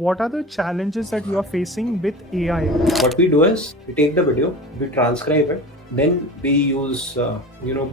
what are the challenges that you are facing with AI? What we do is we take the video, we transcribe it, then we use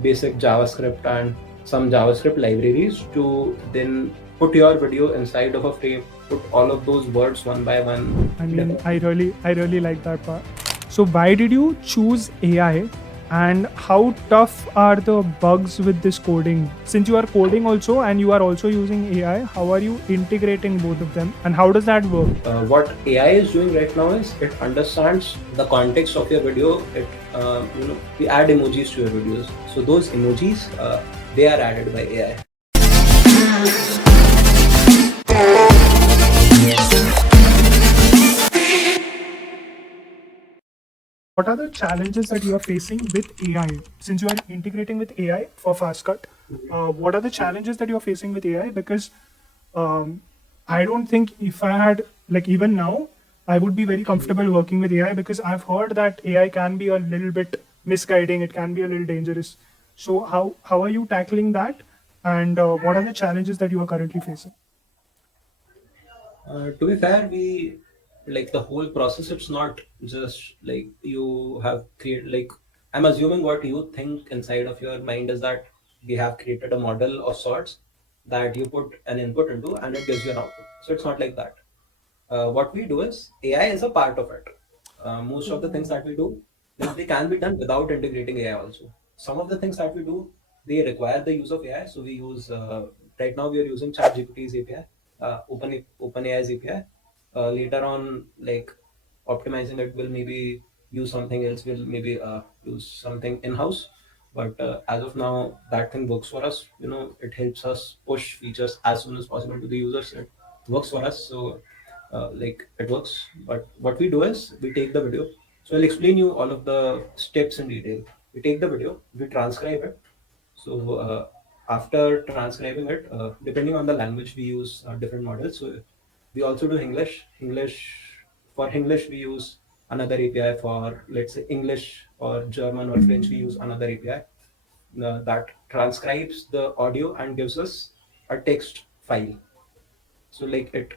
basic JavaScript and some JavaScript libraries to then put your video inside of a frame, put all of those words one by one. I mean, I really like that part. So why did you choose AI, and how tough are the bugs with this coding? Since you are coding also and you are also using AI, how are you integrating both of them and how does that work? What AI is doing right now is it understands the context of your video. We add emojis to your videos. So those emojis, they are added by AI. What are the challenges that you are facing with AI? Since you are integrating with AI for FastCut, what are the challenges that you are facing with AI? Because I don't think if I had, like, even now, I would be very comfortable working with AI because I've heard that AI can be a little bit misguiding. It can be a little dangerous. So how are you tackling that? And what are the challenges that you are currently facing? To be fair, we like the whole process. It's not just like you have created. Like I'm assuming what you think inside of your mind is that we have created a model of sorts that you put an input into and it gives you an output. So it's not like that. What we do is AI is a part of it. Most of the things that we do, they can be done without integrating AI also. Some of the things that we do, they require the use of AI. So we use right now we are using ChatGPT's API, OpenAI's API. Later on, like optimizing it will maybe use something else. Will maybe use something in house. But as of now, that thing works for us. It helps us push features as soon as possible to the users. It works for us. So like it works. But what we do is we take the video. So I'll explain you all of the steps in detail. We take the video, we transcribe it. So after transcribing it, depending on the language, we use different models. So we also do English. For English, we use another API. For let's say English or German or French, we use another API that transcribes the audio and gives us a text file. So like it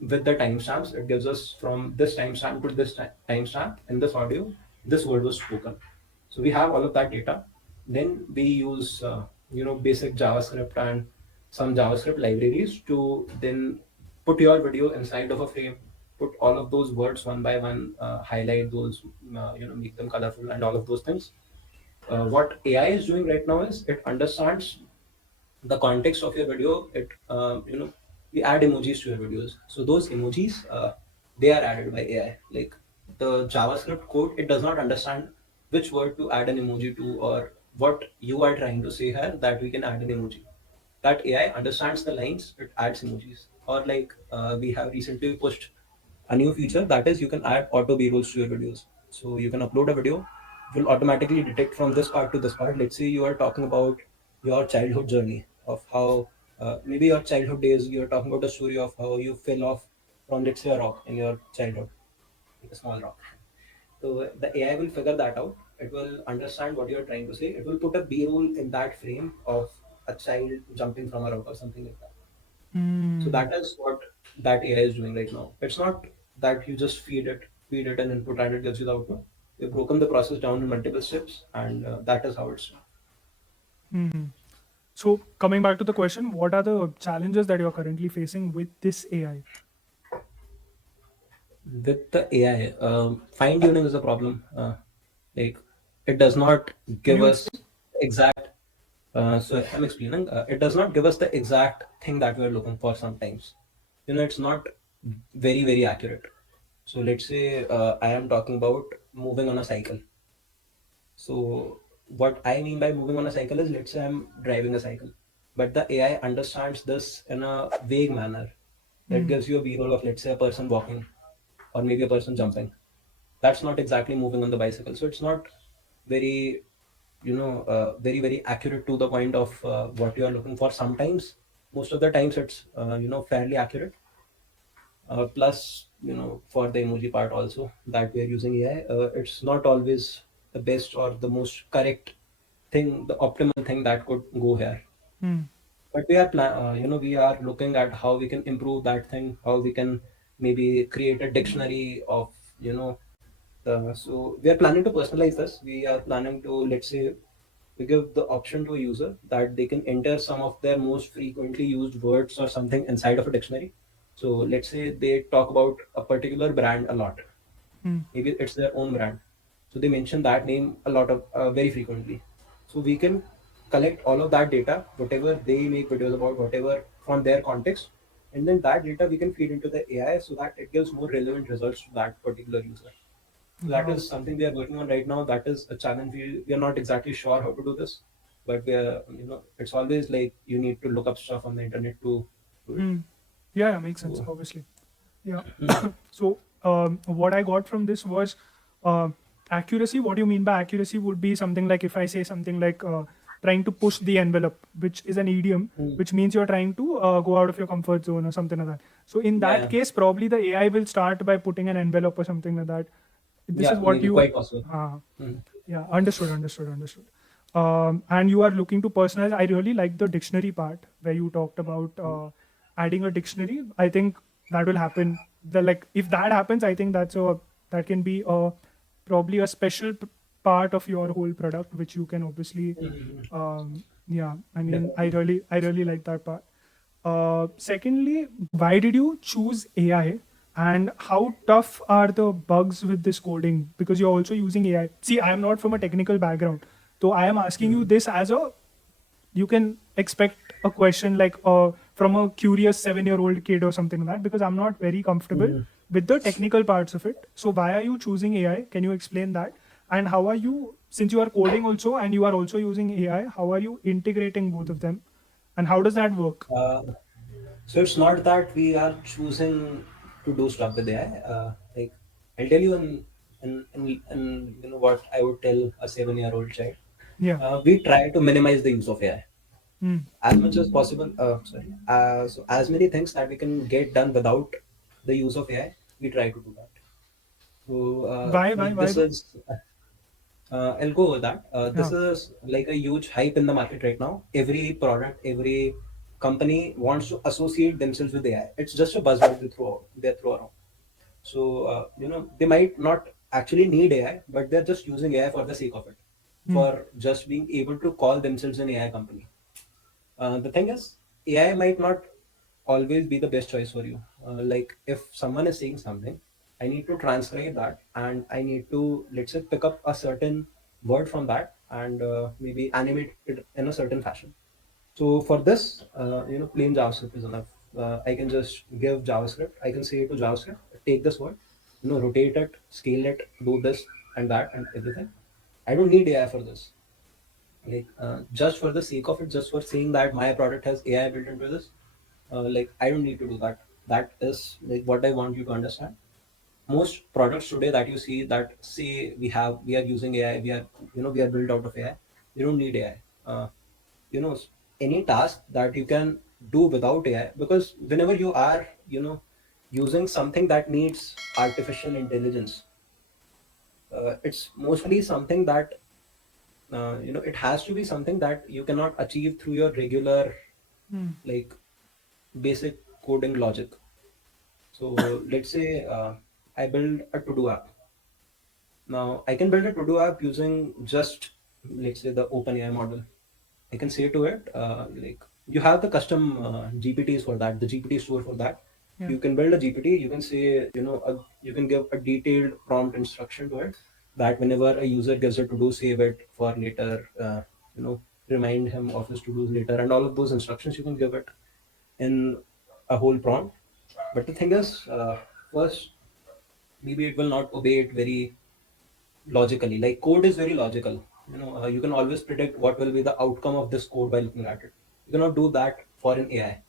with the timestamps, it gives us from this timestamp to this timestamp in this audio, this word was spoken. So we have all of that data. Then we use basic JavaScript and some JavaScript libraries to then put your video inside of a frame, put all of those words one by one, highlight those, make them colorful and all of those things. What AI is doing right now is it understands the context of your video. It we add emojis to your videos. So those emojis, they are added by AI. Like the JavaScript code, it does not understand which word to add an emoji to or what you are trying to say here that we can add an emoji. That AI understands the lines, it adds emojis. Or like we have recently pushed a new feature that is you can add auto b-rolls to your videos. So you can upload a video, it will automatically detect from this part to this part. Let's say you are talking about your childhood journey of how maybe your childhood days, you're talking about a story of how you fell off from, let's say, a rock in your childhood, like a small rock. So the AI will figure that out. It will understand what you're trying to say. It will put a b-roll in that frame of a child jumping from a rock or something like that. So Hmm. that is what that AI is doing right now. It's not that you just feed it an input and it gives you the output. We've broken the process down in multiple steps, and that is how it's done. Hmm. So coming back to the question, what are the challenges that you are currently facing with this AI? With the AI, fine tuning is a problem. Like it does not Can give you us explain? exact. So I'm explaining. It does not give us the exact thing that we're looking for. Sometimes, it's not very accurate. So let's say I am talking about moving on a cycle. So what I mean by moving on a cycle is, let's say I'm driving a cycle, but the AI understands this in a vague manner. It Hmm. gives you a B-roll of, let's say, a person walking or maybe a person jumping. That's not exactly moving on the bicycle. So it's not very, very accurate to the point of what you are looking for. Sometimes, most of the times, it's fairly accurate. Plus, for the emoji part also that we are using AI, it's not always the best or the most correct thing, the optimal thing that could go here. Hmm. But we are we are looking at how we can improve that thing, how we can maybe create a dictionary of, you know, so we are planning to personalize this. We are planning to, let's say, we give the option to a user that they can enter some of their most frequently used words or something inside of a dictionary. So let's say they talk about a particular brand a lot. Hmm. Maybe it's their own brand. So they mention that name a lot of very frequently. So we can collect all of that data, whatever they make videos about, whatever from their context, and then that data we can feed into the AI so that it gives more relevant results to that particular user. So that Wow. is something we are working on right now. That is a challenge. We are not exactly sure how to do this, but we are, it's always like you need to look up stuff on the internet to do it. Hmm. Yeah, yeah, makes sense, So, obviously. Yeah. hmm. So, what I got from this was uh, accuracy. What do you mean by accuracy? Would be something like if I say something like trying to push the envelope, which is an idiom, Hmm. which means you're trying to go out of your comfort zone or something like that. So, in that Yeah, case, probably the AI will start by putting an envelope or something like that. This is yeah, what maybe you. quite possible. Uh, Hmm. yeah, understood, understood, understood. And you are looking to personalize. I really like the dictionary part where you talked about adding a dictionary. I think that will happen. The like if that happens, I think that can be a probably a special part of your whole product, which you can obviously. Hmm. Yeah, I mean, Definitely. I really like that part. Secondly, why did you choose AI? And how tough are the bugs with this coding? Because you're also using AI. See, I am not from a technical background. So I am asking you Hmm. this as a, you can expect a question like from a curious 7-year-old kid or something like that, because I'm not very comfortable Hmm. with the technical parts of it. So why are you choosing AI? Can you explain that? And how are you, since you are coding also and you are also using AI, how are you integrating both of them? And how does that work? Uh, so it's not that we are choosing to do stuff with AI. Like I'll tell you in what I would tell a 7-year-old child. Yeah. We try to minimize the use of AI Hmm. as much as possible. Sorry. So as many things that we can get done without the use of AI, we try to do that. So Why, why, why? this is. I'll go over that. This Yeah. is like a huge hype in the market right now. Every product, every company wants to associate themselves with AI. It's just a buzzword they throw around. So they might not actually need AI, but they're just using AI for the sake of it, Hmm. for just being able to call themselves an AI company. The thing is, AI might not always be the best choice for you. Like if someone is saying something, I need to transcribe that and I need to, let's say, pick up a certain word from that and maybe animate it in a certain fashion. So for this, plain JavaScript is enough. I can just give JavaScript. I can say to JavaScript, take this word, rotate it, scale it, do this and that and everything. I don't need AI for this. Like just for the sake of it, just for saying that my product has AI built into this, like I don't need to do that. That is like what I want you to understand. Most products today that you see that say we are using AI, we are built out of AI. You don't need AI. You know, any task that you can do without AI, because whenever you are, using something that needs artificial intelligence, it's mostly something that it has to be something that you cannot achieve through your regular Hmm. like basic coding logic. So let's say I build a to-do app. Now I can build a to-do app using just, let's say, the OpenAI model. I can say to it, like you have the custom GPTs for that, the GPT store for that. Yeah. You can build a GPT. You can say, you can give a detailed prompt instruction to it that whenever a user gives a to-do, save it for later. Remind him of his to-dos later, and all of those instructions you can give it in a whole prompt. But the thing is, first, maybe it will not obey it very logically. Like code is very logical. You can always predict what will be the outcome of this code by looking at it. You cannot do that for an AI.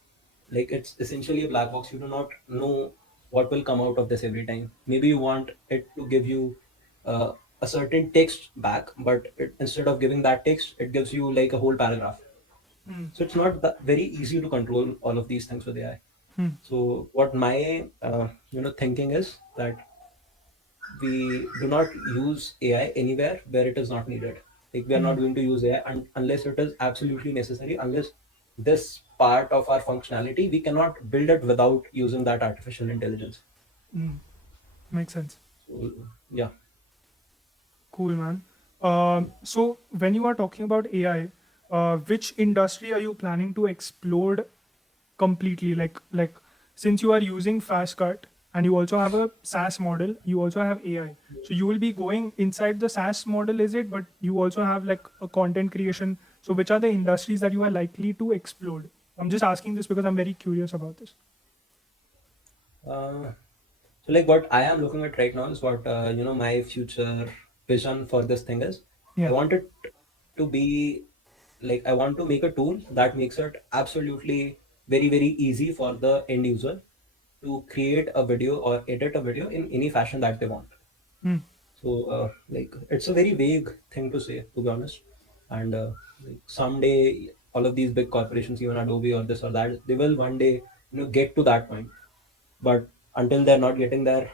Like it's essentially a black box. You do not know what will come out of this every time. Maybe you want it to give you uh, a certain text back, but instead of giving that text, it gives you like a whole paragraph. Hmm. So it's not that very easy to control all of these things with AI. Hmm. So what my thinking is that we do not use AI anywhere where it is not needed. Like we are Hmm. not going to use AI unless it is absolutely necessary. Unless this part of our functionality, we cannot build it without using that artificial intelligence. Mm. Makes sense. So, yeah. Cool, man. So when you are talking about AI, which industry are you planning to explode completely? Like since you are using FastCut and you also have a SaaS model, you also have AI. So you will be going inside the SaaS model, is it? But you also have like a content creation. So which are the industries that you are likely to explode? I'm just asking this because I'm very curious about this. Uh, so like what I am looking at right now is what my future vision for this thing is. I Yeah. want it to be like I want to make a tool that makes it absolutely very easy for the end user to create a video or edit a video in any fashion that they want. Hmm. So like it's a very vague thing to say, to be honest. And like someday, all of these big corporations, even Adobe or this or that, they will one day get to that point. But until they're not getting there,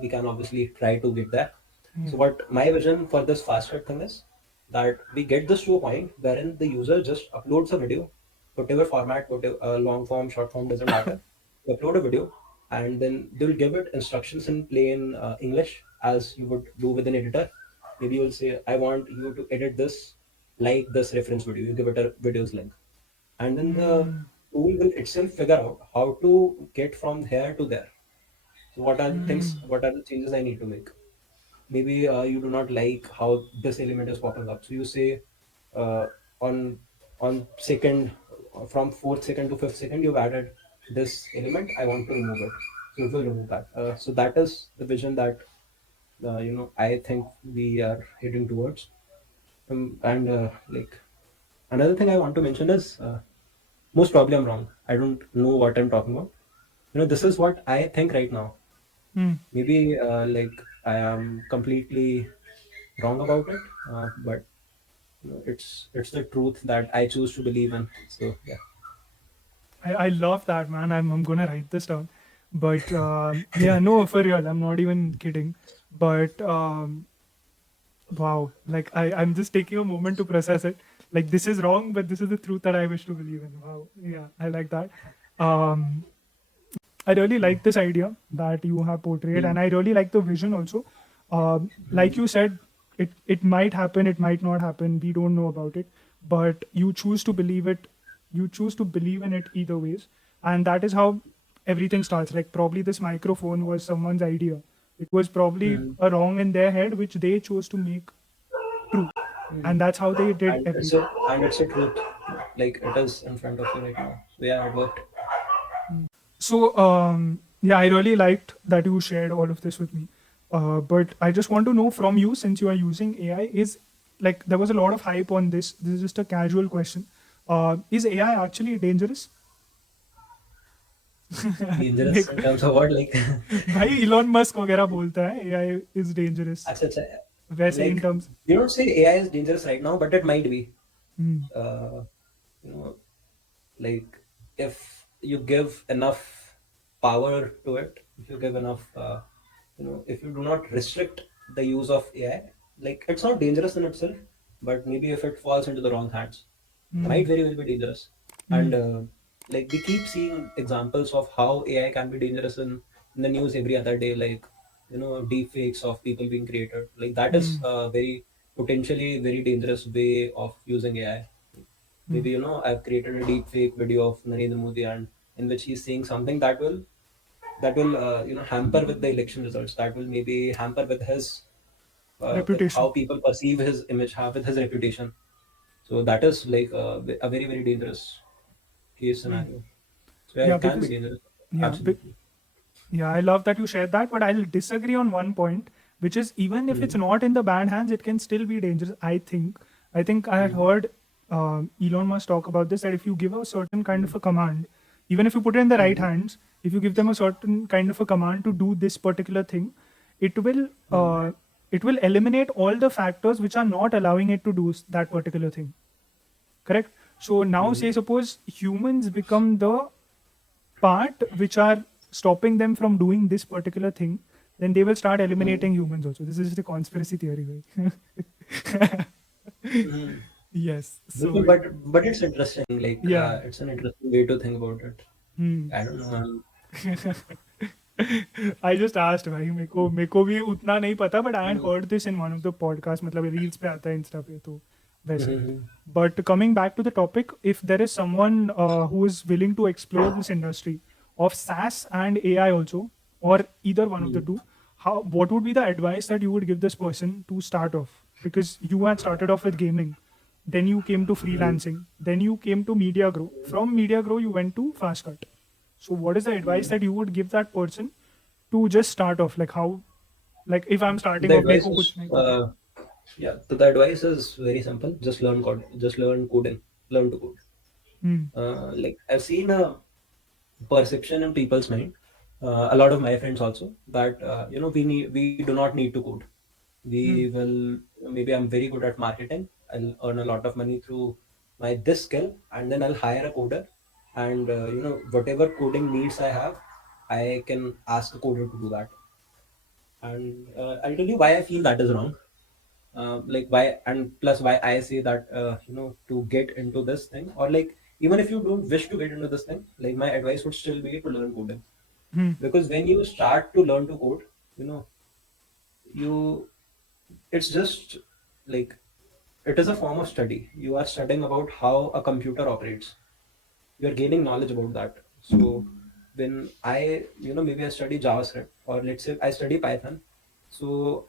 we can obviously try to get there. Yeah. So what my vision for this fast track thing is that we get this to a point wherein the user just uploads a video, whatever format, whatever long form, short form, doesn't matter. You upload a video, and then they'll give it instructions in plain English as you would do with an editor. Maybe you'll say, I want you to edit this like this reference video. You give it a video's link, and then the Hmm. tool will itself figure out how to get from here to there. So what are the things, Hmm. what are the changes I need to make? Maybe you do not like how this element is popping up, so you say uh, on second, from fourth second to fifth second, you've added this element, I want to remove it, so it will remove that. So that is the vision that I think we are heading towards. And like another thing I want to mention is, most probably I'm wrong, I don't know what I'm talking about. This is what I think right now. Hmm. Maybe like I am completely wrong about it, but it's the truth that I choose to believe in. So yeah. I love that, man. I'm gonna write this down. But yeah, no, for real, I'm not even kidding. But wow, like I'm just taking a moment to process it. Like this is wrong, but this is the truth that I wish to believe in. Wow, yeah, I like that. Um, I really like this idea that you have portrayed, and Mm, I really like the vision also. Like mm, you said, it might happen, it might not happen. We don't know about it, but you choose to believe it. You choose to believe in it either ways, and that is how everything starts. Like probably this microphone was someone's idea. It was probably mm, a wrong in their head, which they chose to make true, and mm. that's how they did And everything. it's a truth, like it is in front of you right now. So yeah, it worked. So, yeah, I really liked that you shared all of this with me. But I just want to know from you, since you are using AI, is like there was a lot of hype on this. This is just a casual question. Is AI actually dangerous? Dangerous Like, in terms of what, like भाई Elon Musk वगैरह बोलता है AI is dangerous. अच्छा, अच्छा, वैसे in like terms. you don't say AI is dangerous right now, but it might be. Hmm. Uh, you know, like if you give enough power to it, if you give enough if you do not restrict the use of AI, like it's not dangerous in itself, but maybe if it falls into the wrong hands, Hmm. might very well be dangerous. And Hmm. like we keep seeing examples of how AI can be dangerous in the news every other day, like deep fakes of people being created, like that is Hmm. a very potentially very dangerous way of using AI. Hmm. Maybe I've created a deep fake video of Narendra Modi, and in which he's saying something that will hamper with the election results, that will maybe hamper with his with how Reputation. people perceive his image, how with his reputation. So that is like a very dangerous case Hmm. scenario. So yeah, Yeah, it can be because dangerous, yeah, absolutely. yeah, I love that you shared that, but I'll disagree on one point, which is even if it's Mm, not in the bad hands, it can still be dangerous. I think. I think I had mm, heard Elon Musk talk about this that if you give a certain kind of mm, a command, even if you put it in the right mm, hands, if you give them a certain kind of a command to do this particular thing, it will mm, uh, it will eliminate all the factors which are not allowing it to do that particular thing. Correct. So now, mm, say suppose humans become the part which are stopping them from doing this particular thing, then they will start mm, eliminating humans also. This is just a conspiracy theory, right? mm. Yes. Bilkul, So but it's interesting. Like yeah. it's an interesting way to think about it. Hmm. I don't know. I just asked भाई मेरे को भी उतना नहीं पता but I had hmm, heard this in one of the podcasts मतलब reels पे आता है इंस्टा पे तो वैसे हम्म, but coming back to the topic if there is someone who is willing to explore this industry of SaaS and AI also or either one of the hmm, two what would be the advice that you would give this person to start off because you had started off with gaming then you came to hmm, freelancing then you came to media grow from media grow you went to fastcut so what is the advice hmm. that you would give that person to just start off like how like if I'm starting The off मेरे advice को is कुछ नहीं पता yeah. So the advice is very simple. Just learn code. Just learn coding. Learn to code. hmm. Like I've seen a perception in people's mind. A lot of my friends also that we do not need to code. Hmm. We will maybe I'm very good at marketing. I'll earn a lot of money through my this skill, and then I'll hire a coder, and whatever coding needs I have, I can ask a coder to do that. And I'll tell you why I feel that is wrong. Like why and plus why I say that to get into this thing or like even if you don't wish to get into this thing, like my advice would still be to learn coding Hmm. because when you start to learn to code, you it's just like it is a form of study. You are studying about how a computer operates. You are gaining knowledge about that. So when I maybe I study JavaScript or let's say I study Python, so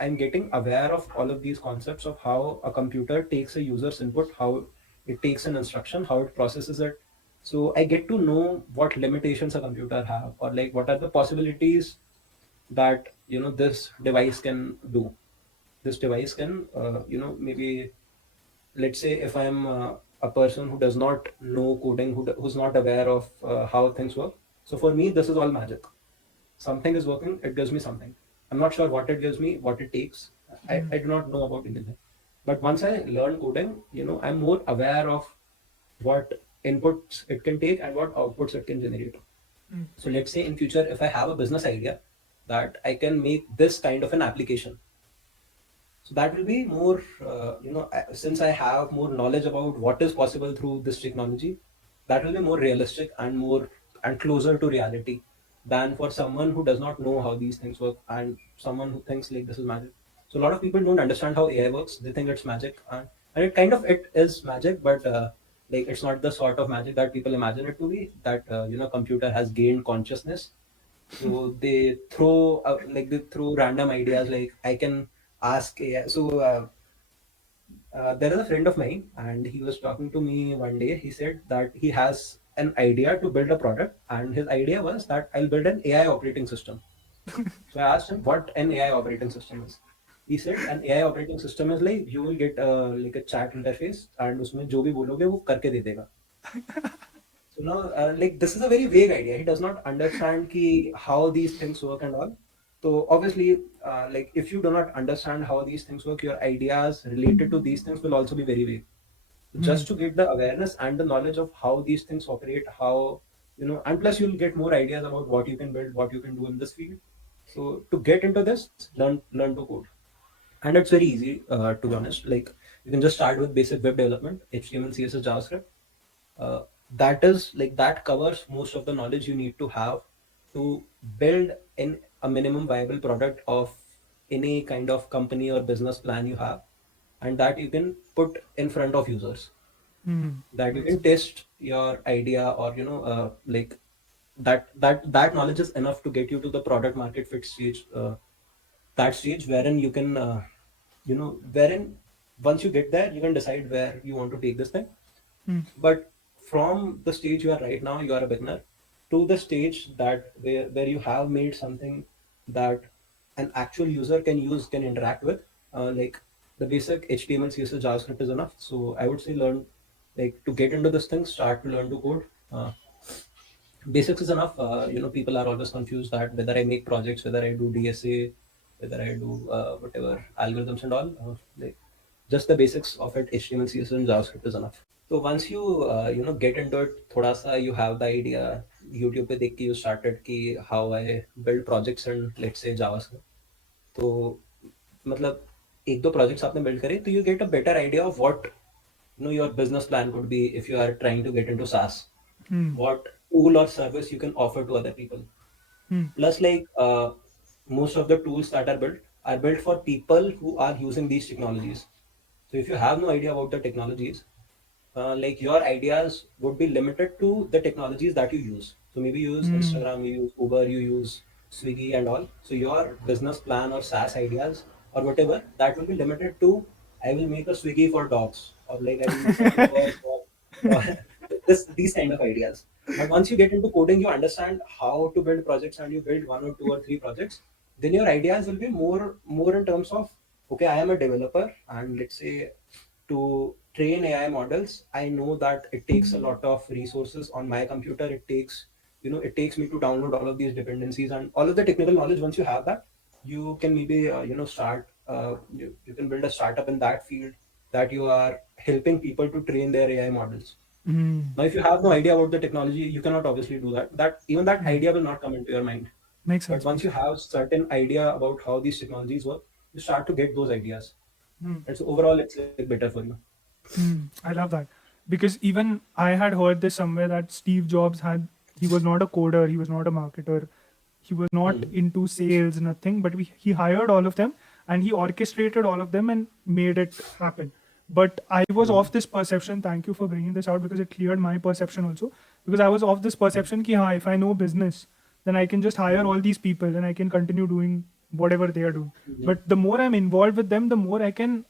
I'm getting aware of all of these concepts of how a computer takes a user's input, how it takes an instruction, how it processes it. So I get to know what limitations a computer have, or like what are the possibilities that this device can do. This device can maybe let's say if I'm a person who does not know coding, who's not aware of how things work. So for me, this is all magic. Something is working, it gives me something. I'm not sure what it gives me, what it takes. I do not know about anything. But once I learn coding, I'm more aware of what inputs it can take and what outputs it can generate. Hmm. So let's say in future, if I have a business idea that I can make this kind of an application, so that will be more, since I have more knowledge about what is possible through this technology, that will be more realistic and more and closer to reality than for someone who does not know how these things work and someone who thinks like this is magic. So a lot of people don't understand how AI works. They think it's magic, and it is magic, but like it's not the sort of magic that people imagine it to be. That computer has gained consciousness, so they throw random ideas like I can ask AI. So there is a friend of mine, and he was talking to me one day. He said that he has an idea to build a product, and his idea was that I'll build an AI operating system. So I asked him what an AI operating system is. He said an AI operating system is like you will get like a chat interface, and उसमें जो भी बोलोगे वो करके दे देगा. So now, like this is a very vague idea. He does not understand how these things work and all. So obviously, like if you do not understand how these things work, your ideas related to these things will also be very vague. Hmm. Just to get the awareness and the knowledge of how these things operate, how and plus you'll get more ideas about what you can build, what you can do in this field. So to get into this, learn to code, and it's very easy to be honest. Like you can just start with basic web development, HTML, CSS, JavaScript. uh, that is like that covers most of the knowledge you need to have to build in a minimum viable product of any kind of company or business plan you have, and that you can put in front of users, Hmm. that you Makes can sense. test your idea, or like that knowledge is enough to get you to the product market fit stage, that stage wherein you can wherein once you get there you can decide where you want to take this thing. Hmm. But from the stage you are right now, you are a beginner, to the stage that where you have made something that an actual user can use, can interact with, like the basic HTML, CSS, JavaScript is enough. So I would say learn, like to get into this thing, start to learn to code. Basics is enough. People are always confused that whether I make projects, whether I do DSA, whether I do whatever algorithms and all. Like just the basics of it, HTML, CSS, and JavaScript is enough. So once you get into it, थोड़ा सा you have the idea. YouTube पे देख के you started कि how I build projects in let's say JavaScript. तो मतलब एक दो projects आपने build करे तो you get a better idea of what your business plan could be if you are trying to get into SaaS. Hmm. What tool or service you can offer to other people. Hmm. Plus, like most of the tools that are built for people who are using these technologies. So if you have no idea about the technologies, like your ideas would be limited to the technologies that you use. So maybe you use Hmm. Instagram, you use Uber, you use Swiggy and all. So your business plan or SaaS ideas or whatever, that will be limited to I will make a Swiggy for dogs, or like I will make a Uber for these kind of ideas. But once you get into coding, you understand how to build projects and you build one or two or three projects, then your ideas will be more in terms of okay, I am a developer and let's say to train AI models, I know that it takes a lot of resources on my computer. It takes, it takes me to download all of these dependencies and all of the technical knowledge. Once you have that, you can maybe, start, you can build a startup in that field that you are helping people to train their AI models. Hmm. Now, if you have no idea about the technology, you cannot obviously do that. Even that Hmm. idea will not come into your mind. Makes But sense. once Makes you sense. have certain idea about how these technologies work, you start to get those ideas. Hmm. And so overall, it's like better for you. I love that because even I had heard this somewhere that Steve Jobs he was not a coder, he was not a marketer, he was not Hmm. into sales, nothing, but he hired all of them and he orchestrated all of them and made it happen. But I was Hmm. of this perception, thank you for bringing this out because it cleared my perception also. Because I was of this perception ki, if I know business, then I can just hire all these people and I can continue doing whatever they are doing. Mhm. But the more I'm involved with them, the more I can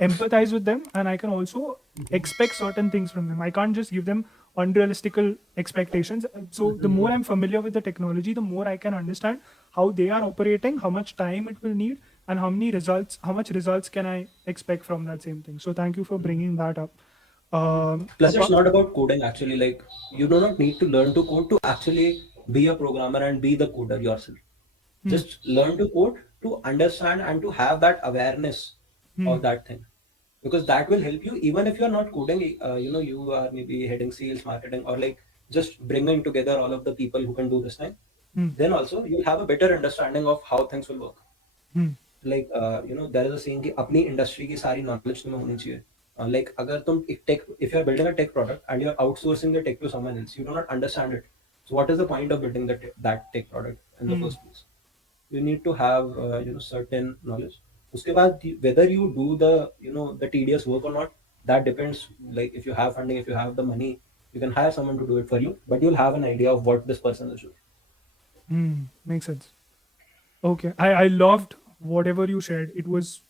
empathize with them and I can also expect certain things from them. I can't just give them unrealistical expectations. So the more I'm familiar with the technology, the more I can understand how they are operating, how much time it will need, and how much results can I expect from that same thing. So thank you for bringing that up. Plus, it's Apart, not about coding actually. Like, you do not need to learn to code to actually be a programmer and be the coder yourself. hmm, Just learn to code to understand and to have that awareness hmm, of that thing. Because that will help you even if you're not coding, you are maybe heading sales, marketing, or like just bringing together all of the people who can do this thing. hmm, Then also you'll have a better understanding of how things will work. hmm, Like there is a saying कि अपनी industry की सारी knowledge तुम्हें होनी चाहिए. Like अगर तुम एक take, if you are building a tech product and you are outsourcing the tech to someone else, you do not understand it. So what is the point of building that tech product in the hmm, first place? You need to have certain knowledge. उसके बाद whether you do the the tedious work or not, that depends. Like if you have funding, if you have the money, you can hire someone to do it for you, but you'll have an idea of what this person is doing. makes sense. Okay, I loved whatever you shared. It was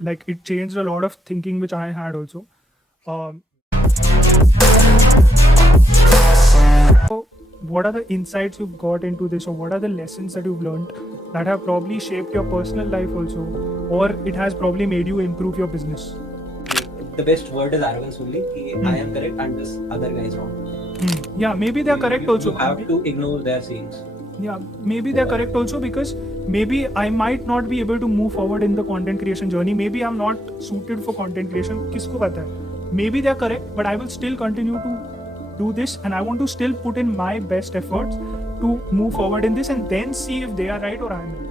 like it changed a lot of thinking which I had also. Um, so what are the insights you've got into this, or what are the lessons that you've learned that have probably shaped your personal life also, or it has probably made you improve your business? The best word is arrogance only. कि Hmm. I am correct and this other guy is wrong. Yeah, maybe they're correct You also. have to ignore their sayings. Yeah, maybe they're correct also because maybe I might not be able to move forward in the content creation journey. Maybe I'm not suited for content creation. किसको पता है? Maybe they're correct, but I will still continue to do this and I want to still put in my best efforts to move forward in this and then see if they are right or I am right.